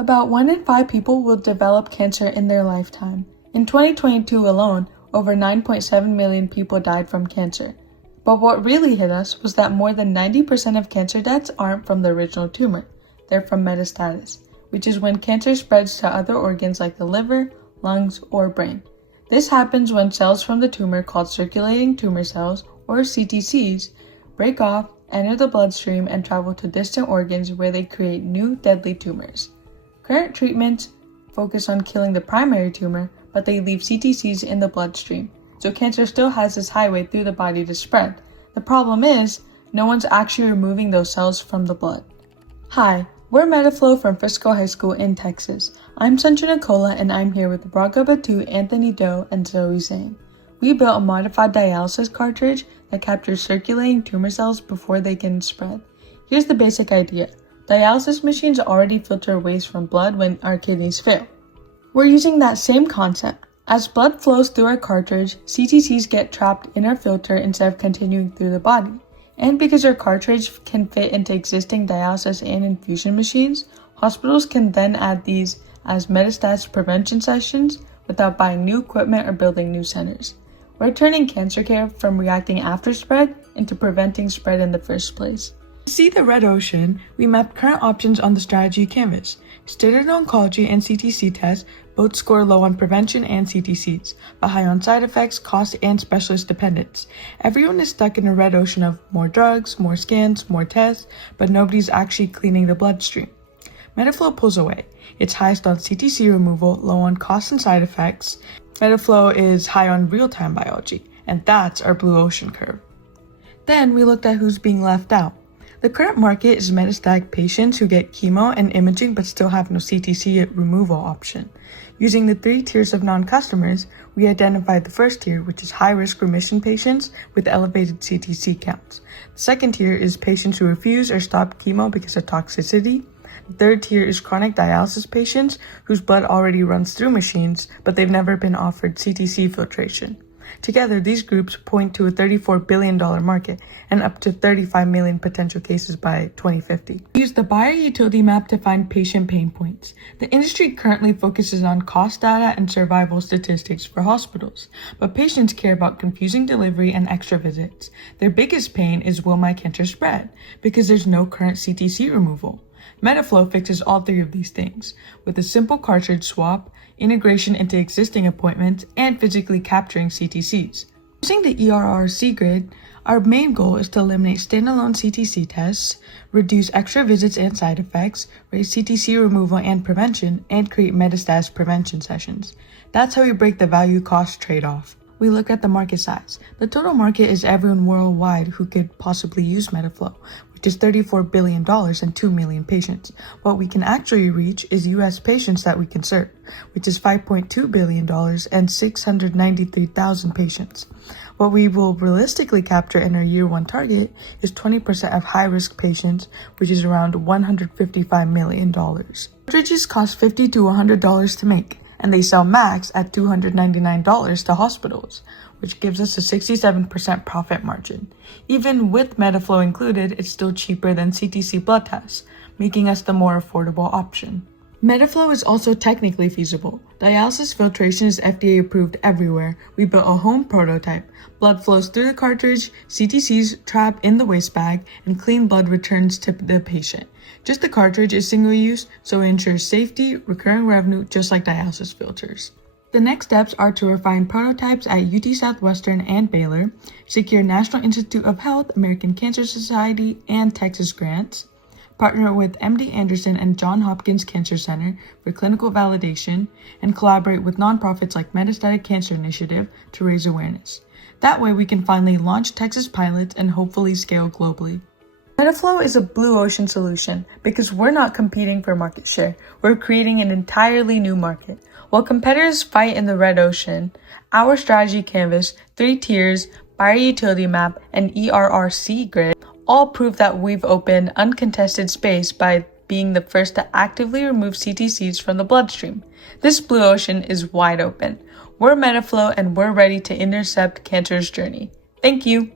About 1 in 5 people will develop cancer in their lifetime. In 2022 alone, over 9.7 million people died from cancer. But what really hit us was that more than 90% of cancer deaths aren't from the original tumor. They're from metastasis, which is when cancer spreads to other organs like the liver, lungs, or brain. This happens when cells from the tumor called circulating tumor cells, or CTCs, break off, enter the bloodstream, and travel to distant organs where they create new deadly tumors. Current treatments focus on killing the primary tumor, but they leave CTCs in the bloodstream, so cancer still has this highway through the body to spread. The problem is, no one's actually removing those cells from the blood. Hi, we're MetaFlow from Frisco High School in Texas. I'm Sanjana Kola, and I'm here with Raga, Battu, Anthony Doe, and Zoe Zhang. We built a modified dialysis cartridge that captures circulating tumor cells before they can spread. Here's the basic idea. Dialysis machines already filter waste from blood when our kidneys fail. We're using that same concept. As blood flows through our cartridge, CTCs get trapped in our filter instead of continuing through the body. And because our cartridge can fit into existing dialysis and infusion machines, hospitals can then add these as metastasis prevention sessions without buying new equipment or building new centers. We're turning cancer care from reacting after spread into preventing spread in the first place. To see the red ocean, we mapped current options on the strategy canvas. Standard oncology and CTC tests both score low on prevention and CTCs, but high on side effects, cost, and specialist dependence. Everyone is stuck in a red ocean of more drugs, more scans, more tests, but nobody's actually cleaning the bloodstream. MetaFlow pulls away. It's highest on CTC removal, low on cost and side effects. MetaFlow is high on real-time biology, and that's our blue ocean curve. Then we looked at who's being left out. The current market is metastatic patients who get chemo and imaging but still have no CTC removal option. Using the 3 tiers of non-customers, we identified the first tier, which is high-risk remission patients with elevated CTC counts. The second tier is patients who refuse or stop chemo because of toxicity. The third tier is chronic dialysis patients whose blood already runs through machines, but they've never been offered CTC filtration. Together, these groups point to a $34 billion market and up to 35 million potential cases by 2050. We use the buyer utility map to find patient pain points. The industry currently focuses on cost data and survival statistics for hospitals, but patients care about confusing delivery and extra visits. Their biggest pain is, will my cancer spread? Because there's no current CTC removal. MetaFlow fixes all 3 of these things, with a simple cartridge swap, integration into existing appointments, and physically capturing CTCs. Using the ERRC grid, our main goal is to eliminate standalone CTC tests, reduce extra visits and side effects, raise CTC removal and prevention, and create metastasis prevention sessions. That's how we break the value-cost trade-off. We look at the market size. The total market is everyone worldwide who could possibly use MetaFlow, which is $34 billion and 2 million patients. What we can actually reach is US patients that we can serve, which is $5.2 billion and 693,000 patients. What we will realistically capture in our year 1 target is 20% of high-risk patients, which is around $155 million. Cartridges cost $50 to $100 to make, and they sell max at $299 to hospitals, which gives us a 67% profit margin. Even with MetaFlow included, it's still cheaper than CTC blood tests, making us the more affordable option. MetaFlow is also technically feasible. Dialysis filtration is FDA approved everywhere. We built a home prototype. Blood flows through the cartridge, CTCs trap in the waste bag, and clean blood returns to the patient. Just the cartridge is single use, so it ensures safety, recurring revenue, just like dialysis filters. The next steps are to refine prototypes at UT Southwestern and Baylor, secure National Institute of Health, American Cancer Society, and Texas grants, partner with MD Anderson and Johns Hopkins Cancer Center for clinical validation, and collaborate with nonprofits like Metastatic Cancer Initiative to raise awareness. That way we can finally launch Texas pilots and hopefully scale globally. MetaFlow is a blue ocean solution because we're not competing for market share. We're creating an entirely new market. While competitors fight in the red ocean, our strategy canvas, 3 tiers, buyer utility map, and ERRC grid all prove that we've opened uncontested space by being the first to actively remove CTCs from the bloodstream. This blue ocean is wide open. We're MetaFlow and we're ready to intercept cancer's journey. Thank you.